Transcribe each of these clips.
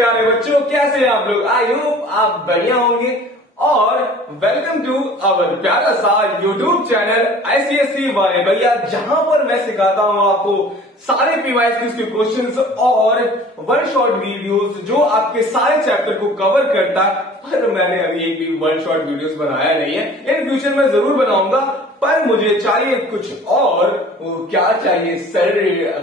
प्यारे बच्चों, कैसे हैं आप लोग? आई होप आप बढ़िया होंगे और वेलकम टू अवर प्यारा सा यूट्यूब चैनल ICSE वाले भैया, जहां पर मैं सिखाता हूं आपको सारे PYQs के क्वेश्चंस और वन शॉट वीडियोस जो आपके सारे चैप्टर को कवर करता है। पर मैंने अभी एक भी वन शॉट वीडियोस बनाया नहीं है, इन फ्यूचर में जरूर बनाऊंगा, पर मुझे चाहिए कुछ और। वो क्या चाहिए सर?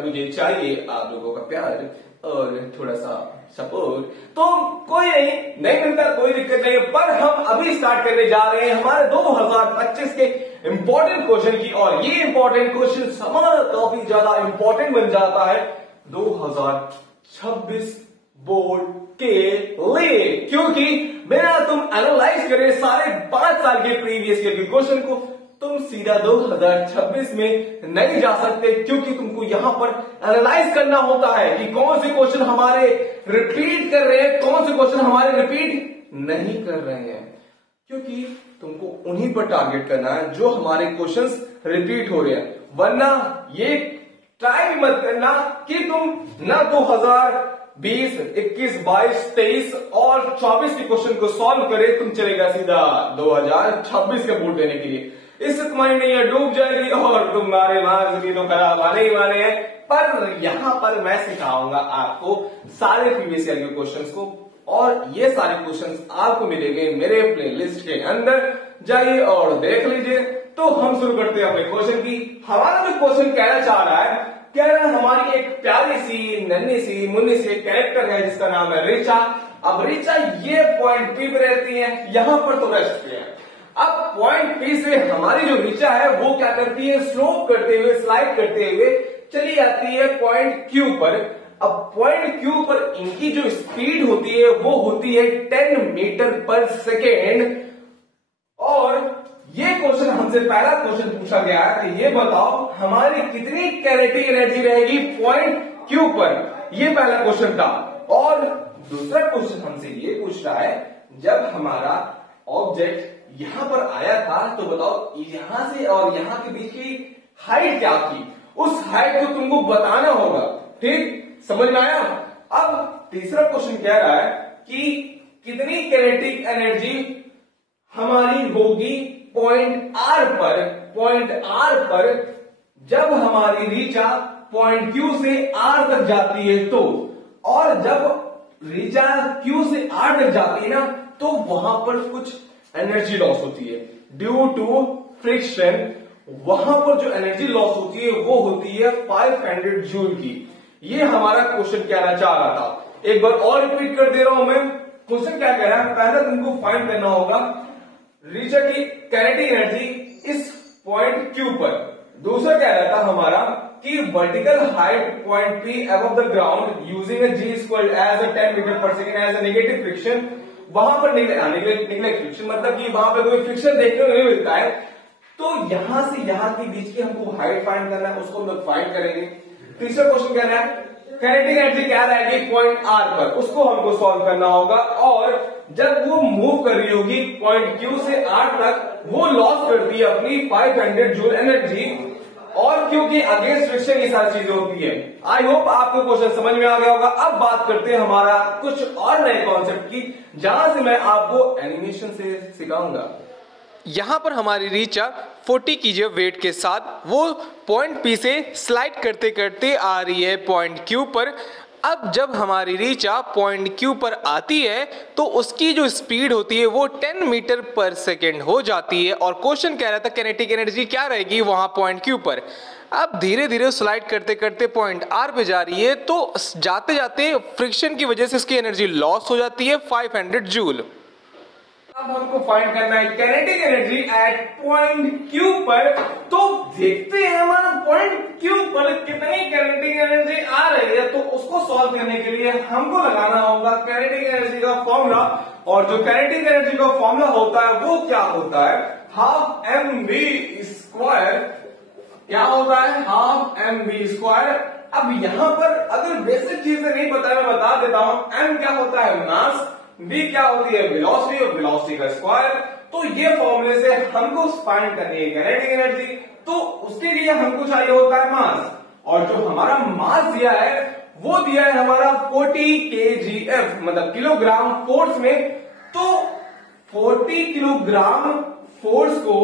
मुझे चाहिए आप लोगों का प्यार और थोड़ा सा सपोर्ट। तो कोई नहीं मिलता, कोई दिक्कत नहीं है, पर हम अभी स्टार्ट करने जा रहे हैं हमारे 2025 के इंपॉर्टेंट क्वेश्चन की। और ये इंपॉर्टेंट क्वेश्चन हमारा काफी ज्यादा इंपॉर्टेंट बन जाता है 2026 बोर्ड के लिए, क्योंकि बिना तुम एनालाइज करे सारे 5 साल के प्रीवियस ईयर के क्वेश्चन को तुम सीधा 2026 में नहीं जा सकते, क्योंकि तुमको यहां पर एनालाइज करना होता है कि कौन से क्वेश्चन हमारे रिपीट कर रहे हैं, कौन से क्वेश्चन हमारे रिपीट नहीं कर रहे हैं, क्योंकि तुमको उन्हीं पर टारगेट करना है जो हमारे क्वेश्चंस रिपीट हो रहे हैं। वरना ये ट्राई भी मत करना कि तुम ना 2020, 21, 22, 23 और 24 के क्वेश्चन को सॉल्व करे, तुम चलेगा सीधा 2026 के बोर्ड देने के लिए। इससे तुम्हारी नैया डूब जाएगी और तुम्हारे मार्क्स भी तो खराब आने ही वाले हैं। पर यहां पर मैं सिखाऊंगा आपको सारे प्रीवियस ईयर के क्वेश्चंस को, और ये सारे क्वेश्चंस आपको मिलेंगे मेरे प्लेलिस्ट के अंदर। जाइए और देख लीजिए। तो हम शुरू करते हैं अपने क्वेश्चन की। हमारा जो क्वेश्चन कहना चाह रहा है, कह रहा है हमारी एक प्यारी सी नन्ही सी मुन्नी सी एक कैरेक्टर है जिसका नाम है रिचा। अब रिचा ये पॉइंट पी पे रहती है, यहां पर तो रेस्ट पे है। अब पॉइंट पी से हमारी जो रिचा है वो क्या करती है, स्लोप करते हुए, स्लाइड करते हुए चली जाती है पॉइंट क्यू पर। अब पॉइंट क्यू पर इनकी जो स्पीड होती है वो होती है 10 मीटर पर सेकेंड। और ये क्वेश्चन हमसे पहला क्वेश्चन पूछा गया है कि ये बताओ हमारी कितनी काइनेटिक एनर्जी रहेगी पॉइंट क्यू पर। ये पहला क्वेश्चन था। और दूसरा क्वेश्चन हमसे ये पूछ रहा है, जब हमारा ऑब्जेक्ट यहां पर आया था तो बताओ यहां से और यहां के बीच की हाइट क्या थी। उस हाइट को तुमको बताना होगा। ठीक, समझ में आया? अब तीसरा क्वेश्चन कह रहा है कि कितनी काइनेटिक एनर्जी हमारी होगी पॉइंट आर पर। पॉइंट आर पर जब हमारी रीचा पॉइंट क्यू से आर तक जाती है तो, और जब रीचा क्यू से आर तक जाती है ना, तो वहां पर कुछ एनर्जी लॉस होती है ड्यू टू फ्रिक्शन। वहां पर जो एनर्जी लॉस होती है वो होती है 500 जूल की। ये हमारा क्वेश्चन कहना चाह रहा था। एक बार और रिपीट कर दे रहा हूं मैं। क्वेश्चन क्या कह रहा है, पहले तुमको फाइंड करना होगा रीचा की काइनेटिक एनर्जी इस पॉइंट क्यू पर। दूसरा क्या रहता हमारा कि vertical height point P above the ground using a g squared as a 10 metre पर second as a negative friction. वहां पर निगलेक्ट फ्रिक्शन मतलब कि वहां पर कोई फ्रिक्शन देखने को नहीं मिलता है। तो यहां से यहां के बीच की हमको हाइट फाइंड करना है, उसको हम लोग फाइंड करेंगे। तीसरा क्वेश्चन कह रहा है काइनेटिक एनर्जी क्या रहेगी पॉइंट आर पर, उसको हमको सॉल्व करना होगा। और जब वो मूव कर रही होगी पॉइंट क्यू से आर तक, वो लॉस करती है अपनी 500 जूल एनर्जी। और क्योंकि अगेंस्ट फ्रिक्शन ये सारी चीजें होती है। आई होप आपको क्वेश्चन समझ में आ गया होगा। अब बात करते हैं हमारा कुछ और नए कॉन्सेप्ट की, जहां से मैं आपको एनिमेशन से सिखाऊंगा। यहाँ पर हमारी रीचा 40 kg वेट के साथ वो पॉइंट पी से स्लाइड करते करते आ रही है पॉइंट क्यू पर। अब जब हमारी रीचा पॉइंट क्यू पर आती है तो उसकी जो स्पीड होती है वो 10 मीटर पर सेकेंड हो जाती है। और क्वेश्चन कह रहा था काइनेटिक एनर्जी क्या रहेगी वहां पॉइंट क्यू पर। अब धीरे धीरे स्लाइड करते करते पॉइंट आर पे जा रही है, तो जाते जाते फ्रिक्शन की वजह से इसकी एनर्जी लॉस हो जाती है 500 जूल। अब हमको फाइंड करना है kinetic energy at point Q पर। तो देखते हैं हमारा पॉइंट क्यू पर कितनी काइनेटिक एनर्जी आ रही है। तो उसको सॉल्व करने के लिए हमको लगाना होगा काइनेटिक एनर्जी का फॉर्मूला। और जो काइनेटिक एनर्जी का फॉर्मूला होता है वो क्या होता है, हाफ mv स्क्वायर। क्या होता है, हाफ mv स्क्वायर। अब यहां पर अगर बेसिक चीजें नहीं पता है मैं बता देता हूं। m क्या होता है, मास। v क्या होती है, वेलोसिटी, और वेलोसिटी का स्क्वायर। तो ये फॉर्मूले से हमको फाइंड करनी है काइनेटिक एनर्जी। तो उसके लिए हमको चाहिए होता है मास। और जो हमारा मास दिया है वो दिया है हमारा 40 kgf, मतलब किलोग्राम फोर्स में। तो 40 किलोग्राम फोर्स को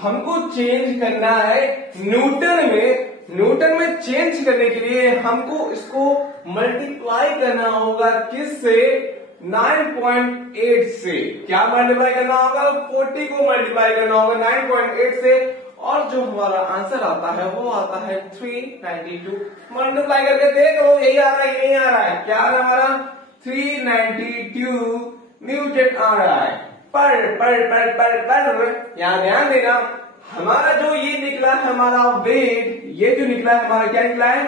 हमको चेंज करना है न्यूटन में। न्यूटन में चेंज करने के लिए हमको इसको मल्टीप्लाई करना होगा किससे? 9.8 से। क्या मल्टीप्लाई करना होगा? 40 को मल्टीप्लाई करना होगा 9.8 से, और जो हमारा आंसर आता है वो आता है 392। मल्टीप्लाई करके देख लो, यही आ रहा है, यही आ रहा है। क्या आ रहा है हमारा? 392 न्यूटन आ रहा है। पर यहां ध्यान देना, हमारा जो ये निकला है हमारा वेट, ये जो निकला है हमारा, क्या निकला है?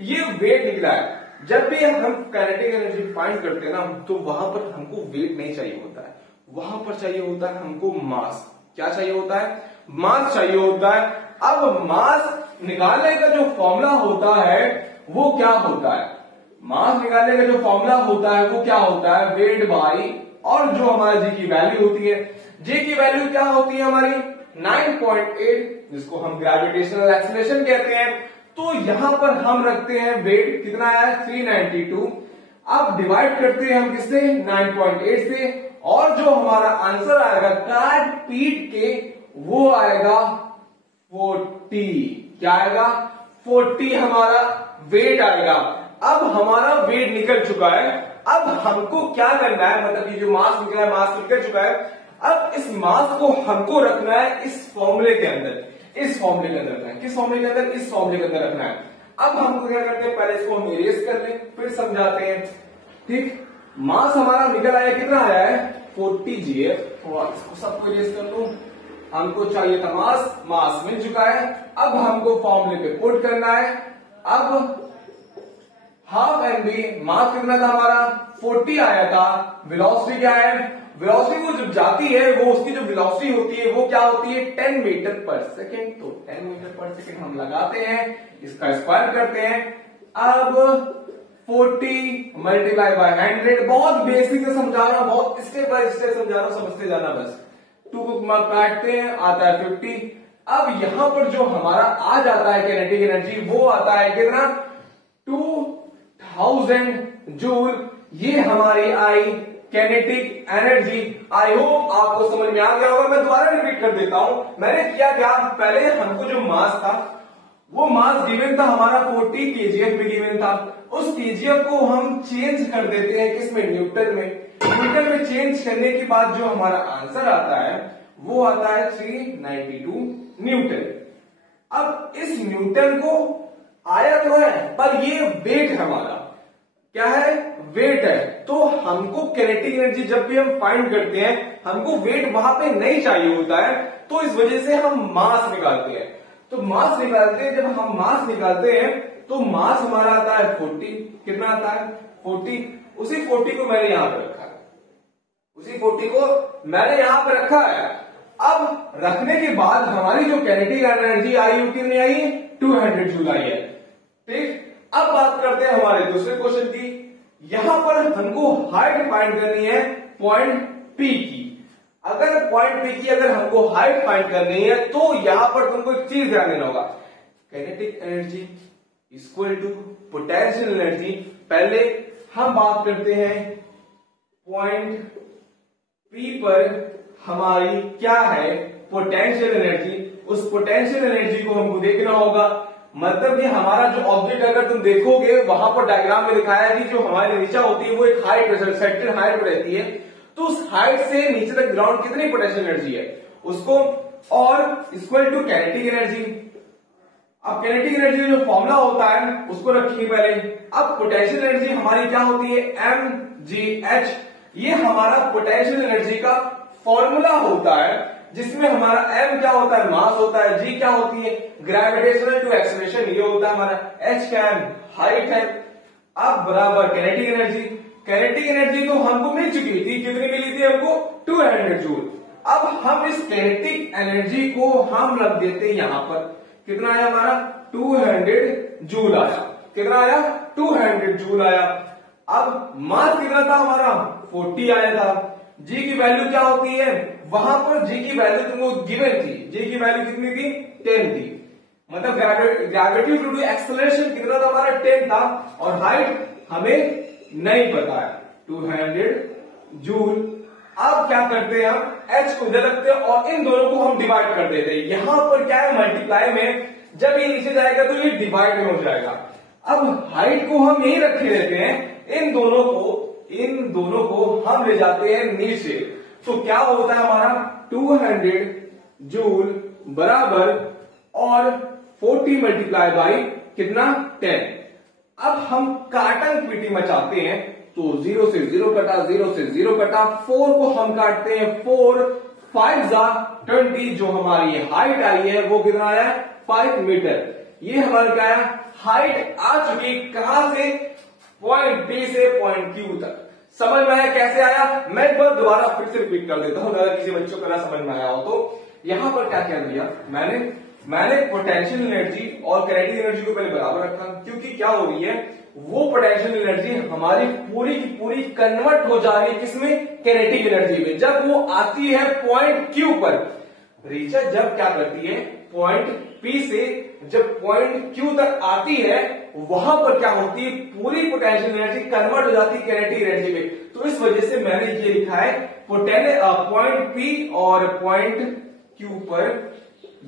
ये वेट निकला है। जब भी हम काइनेटिक एनर्जी फाइंड करते हैं ना, तो वहां पर हमको वेट नहीं चाहिए होता है, वहां पर चाहिए होता है हमको मास। क्या चाहिए होता है? मास चाहिए होता है। अब मास निकालने का जो फॉर्मूला होता है वो क्या होता है? मास निकालने का जो फॉर्मूला होता है वो क्या होता है? वेट बाई, और जो हमारा जी की वैल्यू होती है, जी की वैल्यू क्या होती है हमारी? 9.8, जिसको हम ग्रेविटेशनल एक्सीलरेशन कहते हैं। तो यहां पर हम रखते हैं वेट, कितना आया? 392। अब डिवाइड करते हैं हम किससे? 9.8 से, और जो हमारा आंसर आएगा काट पीट के वो आएगा 40। क्या आएगा? 40 हमारा वेट आएगा। अब हमारा वेट निकल चुका है। अब हमको क्या करना है? मतलब ये जो मास निकला है, मास निकल चुका है। अब इस मास को हमको रखना है इस फॉर्मूले के अंदर, इस फॉर्मूले के अंदर रखना है। किस फॉर्मूले के अंदर? इस फॉर्मूले के अंदर रखना है। अब हम क्या करते हैं? पहले इसको हम इरेज कर लें, फिर समझाते हैं। ठीक, मास हमारा निकल आया, कितना आया है? 40 gf। और इसको सबको इरेज कर लो। हमको चाहिए था मास, मास मिल चुका है। अब हमको फॉर्मूले पे पुट करना है। अब हाफ एम बी, मास कितना था हमारा? 40 आया था। वेलोसिटी क्या है? वेलोसिटी वो जब जाती है, वो उसकी जो वेलोसिटी होती है वो क्या होती है? 10 मीटर पर सेकेंड। तो 10 मीटर पर सेकेंड हम लगाते हैं, इसका स्क्वायर करते हैं। अब 40 मल्टीप्लाई बाय 100। बहुत बेसिक से समझा रहा हूं, बहुत स्टेप बाय स्टेप समझा रहा हूं, समझते जाना बस। 2 को काटते हैं, आता है 50। अब यहां पर जो हमारा आ जाता है काइनेटिक एनर्जी, वो आता है कितना? 2000 जूल। ये हमारी आई काइनेटिक एनर्जी। आई होप आपको समझ में आ गया होगा। मैं दोबारा रिपीट कर देता हूं। मैंने किया क्या? पहले हमको जो मास था, वो मास गिवन था हमारा 40 kgf में गिवन था। उस kgf को हम चेंज कर देते हैं किसमें? न्यूटन में। न्यूटन में चेंज करने के बाद जो हमारा आंसर आता है वो आता है 392 न्यूटन। अब इस न्यूटन को आया तो है, पर ये वेट है हमारा। क्या है? वेट है। तो हमको काइनेटिक एनर्जी जब भी हम फाइंड करते हैं, हमको वेट वहां पे नहीं चाहिए होता है, तो इस वजह से हम मास निकालते हैं। तो मास निकालते हैं, जब हम मास निकालते हैं तो मास हमारा आता है 40। कितना आता है? 40। उसी 40 को मैंने यहां पर रखा है, उसी 40 को मैंने यहां पर रखा है। अब रखने के बाद हमारी जो काइनेटिक एनर्जी आई वो कितनी आई? 200 जूल आई है। ठीक, अब बात करते हैं हमारे दूसरे क्वेश्चन की। यहां पर हमको हाइट फाइंड करनी है पॉइंट पी की। अगर पॉइंट पी की अगर हमको हाइट फाइंड करनी है, तो यहां पर तुमको एक चीज ध्यान देना होगा। Kinetic energy equal to potential energy. पहले हम बात करते हैं पॉइंट पी पर हमारी क्या है? Potential energy. उस पोटेंशियल एनर्जी को हमको देखना होगा। मतलब कि हमारा जो ऑब्जेक्ट, अगर तुम देखोगे वहां पर डायग्राम में दिखाया है कि जो हमारी नीचा होती है वो एक हाइट सेटेड हाइट पर रहती है। तो उस हाइट से नीचे तक ग्राउंड कितनी पोटेंशियल एनर्जी है उसको, और इक्वल टू काइनेटिक एनर्जी। अब काइनेटिक एनर्जी जो फॉर्मूला होता है उसको रखिए पहले। अब पोटेंशियल एनर्जी हमारी क्या होती है? mgh। ये हमारा पोटेंशियल एनर्जी का फॉर्मूला होता है, जिसमें हमारा m क्या होता है? मास होता है। g क्या होती है? Gravitational to acceleration. ये होता है हमारा h क्या है? हाइट है। अब बराबर काइनेटिक एनर्जी। काइनेटिक एनर्जी तो हमको मिल चुकी थी, कितनी मिली थी हमको? 200 जूल। अब हम इस काइनेटिक एनर्जी को हम रख देते हैं यहां पर। कितना आया हमारा? 200 जूल आया। कितना आया? 200 जूल आया। अब मास कितना था हमारा? 40 आया था। जी की वैल्यू क्या होती है? वहां पर जी की वैल्यू तुमको गिवन थी। जी की वैल्यू कितनी थी? 10 थी। मतलब ग्रेविटी ड्यू टू एक्सेलरेशन कितना था हमारा 10 था, और हाइट हमें नहीं पता है 200 जूल। अब क्या करते हैं हम h को इधर रखते हैं और इन दोनों को हम डिवाइड कर देते हैं। यहां पर क्या है मल्टीप्लाई में, जब ये नीचे जाएगा तो ये डिवाइड में हो जाएगा। अब हाइट को हम यही रखे रहते हैं, इन दोनों को हम ले जाते हैं नीचे, तो क्या होता है हमारा 200 जूल बराबर और 40 मल्टीप्लाई बाई कितना 10। अब हम काटन पीटी मचाते हैं, तो 0 से 0 कटा, 0 से 0 कटा, 4 को हम काटते हैं, 4 5 जा 20, जो हमारी हाइट आई है वो कितना आया 5 मीटर। ये हमारा क्या है हाइट आ चुकी, कहां से पॉइंट बी से पॉइंट क्यू तक। समझ में आया कैसे आया? मैं एक बार दोबारा फिर से रिपीट कर देता हूं अगर किसी बच्चों को ना समझ में आया हो तो। यहां पर क्या क्या दिया मैंने पोटेंशियल एनर्जी और काइनेटिक एनर्जी को पहले बराबर रखा, क्योंकि क्या हो रही है वो पोटेंशियल एनर्जी हमारी पूरी की पूरी कन्वर्ट हो जा रही है किसमें, काइनेटिक एनर्जी में। जब वो आती है पॉइंट क्यू पर, रीचा जब क्या करती है पॉइंट पी से जब पॉइंट क्यू तक आती है, वहां पर क्या होती है पूरी पोटेंशियल एनर्जी कन्वर्ट हो जाती है काइनेटिक एनर्जी में। तो इस वजह से मैंने ये लिखा है पॉइंट पी और पॉइंट क्यू पर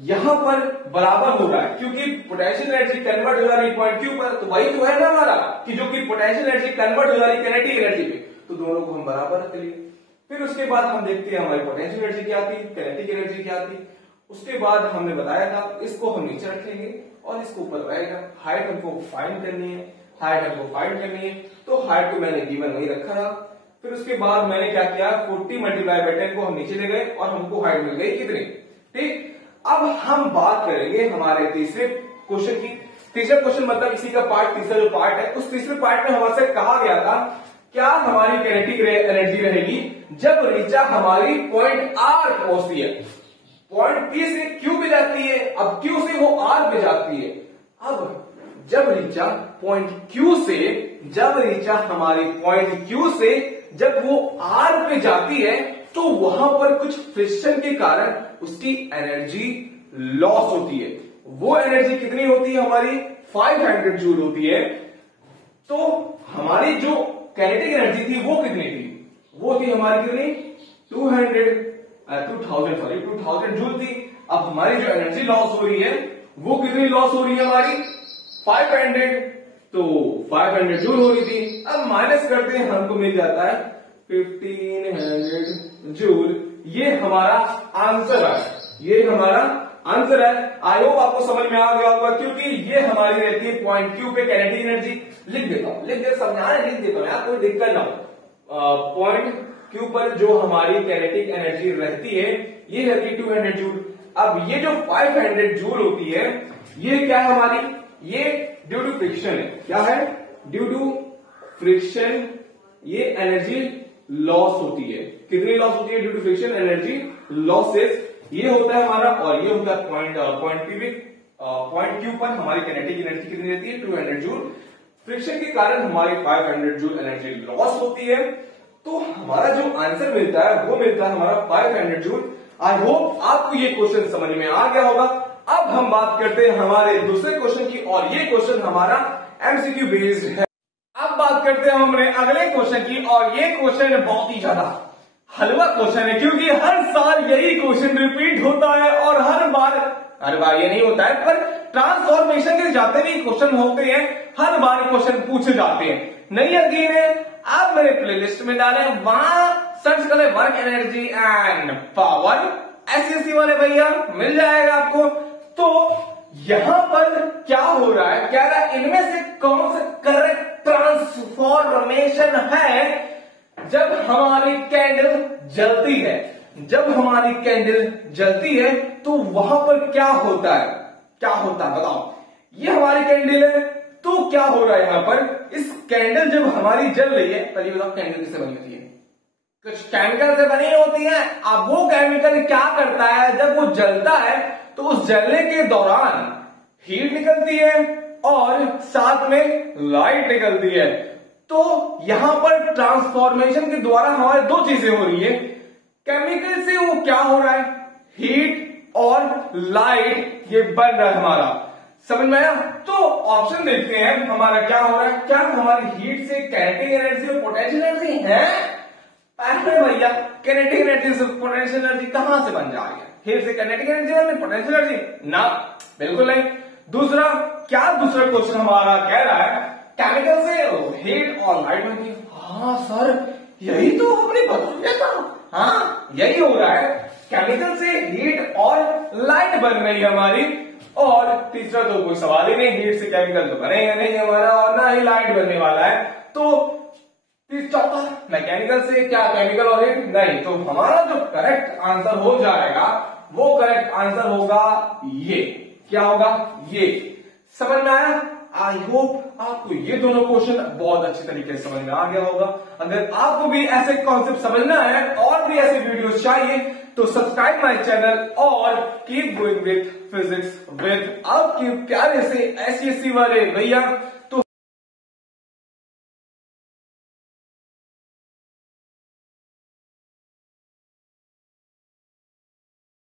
यहां पर बराबर हो रहा है, क्योंकि पोटेंशियल एनर्जी कन्वर्ट हो जा रही है पॉइंट क्यू पर, तो वही तो है ना हमारा कि जो कि पोटेंशियल एनर्जी कन्वर्ट हो जा रही है काइनेटिक एनर्जी में, तो दोनों को हम बराबर रख लिए। फिर उसके बाद हम देखते हैं हमारी पोटेंशियल एनर्जी क्या थी, काइनेटिक एनर्जी क्या थी। उसके बाद हमने बताया था इसको हम नीचे रखेंगे और इसको ऊपर रहेगा। हाइट हमको फाइंड करनी है, तो हाइट को मैंने गिवन वही रखा था। फिर उसके बाद मैंने क्या किया 40 मल्टीप्लाई बाई 10 को हम नीचे ले गए और हमको हाइट मिल गई कितनी, ठीक। अब हम बात करेंगे हमारे तीसरे क्वेश्चन की। तीसरा क्वेश्चन मतलब इसी का पार्ट, तीसरा जो पार्ट है उस तीसरे पार्ट में हमसे कहा गया था क्या हमारी काइनेटिक एनर्जी रहेगी जब रीचा हमारी पॉइंट आर पहुंचती है, पॉइंट पी से क्यू पे जाती है, अब क्यू से वो आर पे जाती है। अब जब रीचा पॉइंट क्यू से हमारी पॉइंट क्यू से जब वो आर पे जाती है, तो वहां पर कुछ फ्रिक्शन के कारण उसकी एनर्जी लॉस होती है। वो एनर्जी कितनी होती है हमारी 500 जूल होती है। तो हमारी जो काइनेटिक एनर्जी थी वो कितनी थी, वो थी हमारी कितनी 2000 जूल थी। अब हमारी जो एनर्जी लॉस हो रही है वो कितनी लॉस हो रही है हमारी 500, तो 500 जूल हो रही थी। अब माइनस करते हैं हमको मिल जाता है 1500 जूल। ये हमारा आंसर है। आई होप आपको समझ में आ गया होगा, क्योंकि ये हमारी रहती है पॉइंट क्यू पे काइनेटिक एनर्जी। लिख देता हूं समझाने लिख देता हूं यार, कोई दिक्कत ना हो। पॉइंट क्यू पर जो हमारी काइनेटिक एनर्जी रहती है ये रहती है 200 जूल। अब ये जो 500 जूल होती है ये क्या है हमारी, ये ड्यू टू फ्रिक्शन है। क्या है? ड्यू टू फ्रिक्शन ये एनर्जी लॉस होती है। कितनी लॉस होती है due to friction? Energy losses. ये होता है हमारा, और ये होता है पॉइंट पी पे पॉइंट क्यू पर हमारी काइनेटिक एनर्जी कितनी रहती है 200 जूल। फ्रिक्शन के कारण हमारी 500 जूल एनर्जी लॉस होती है। तो हमारा जो आंसर मिलता है वो मिलता है हमारा 500 जूल। आई होप आपको ये क्वेश्चन समझ में आ गया होगा। अब हम बात करते हैं हमारे दूसरे क्वेश्चन की, और ये क्वेश्चन हमारा एमसीक्यू बेस्ड है। अब बात करते हैं हमने अगले क्वेश्चन की, और ये क्वेश्चन बहुत ही ज्यादा हलवा क्वेश्चन है, क्योंकि हर साल यही क्वेश्चन रिपीट होता है और हर बार ये नहीं होता है, पर ट्रांसफॉर्मेशन के जाते भी क्वेश्चन होते हैं, हर बार क्वेश्चन पूछे जाते हैं। नहीं यकीन है आप मेरे प्लेलिस्ट में डालें, वहां सर्च करें work energy and power, SSC वाले भैया मिल जाएगा आपको। तो यहां पर क्या हो रहा है, कह रहा है इनमें से कौन सा करेक्ट ट्रांसफॉर्मेशन है जब हमारी कैंडल जलती है। जब हमारी कैंडल जलती है तो वहां पर क्या होता है बताओ। ये हमारी कैंडल है, तो क्या हो रहा है यहां पर, इस कैंडल जब हमारी जल रही है, पहले बताओ कैंडल किससे बनी होती है? कुछ केमिकल से बनी होती है। अब वो केमिकल क्या करता है, जब वो जलता है तो उस जलने के दौरान हीट निकलती है और साथ में लाइट निकलती है। तो यहां पर ट्रांसफॉर्मेशन के द्वारा हमारे दो चीजें हो रही है। केमिकल से वो क्या हो रहा है, हीट और लाइट ये बन रहा है हमारा। समझ में आया? तो ऑप्शन देखते हैं हमारा क्या हो रहा है, क्या हमारी हीट से काइनेटिक एनर्जी और पोटेंशियल एनर्जी है? पहले भैया काइनेटिक एनर्जी से पोटेंशियल एनर्जी कहां से बन जा रही है? हीट से काइनेटिक एनर्जी और पोटेंशियल एनर्जी ना, बिल्कुल नहीं। दूसरा क्वेश्चन हमारा कह रहा है केमिकल से हीट और लाइट बनती है। हाँ सर, यही तो हमने बताया था। हाँ, यही हो रहा है, केमिकल से हीट और लाइट बन रही है हमारी। और तीसरा तो कोई सवाल ही नहीं, हीट से केमिकल तो बनेगा नहीं हमारा और ना ही लाइट बनने वाला है। तो चौथा मैकेनिकल से क्या केमिकल और हीट नहीं। तो हमारा जो करेक्ट आंसर हो जाएगा वो करेक्ट आंसर होगा ये। क्या होगा? ये। समझ में आया? आई होप आपको ये दोनों क्वेश्चन बहुत अच्छे तरीके से समझ में आ गया होगा। अगर आपको भी ऐसे कॉन्सेप्ट समझना है और भी ऐसे वीडियोस चाहिए तो सब्सक्राइब माय चैनल और keep going with physics with आपके प्यारे से एसएससी वाले भैया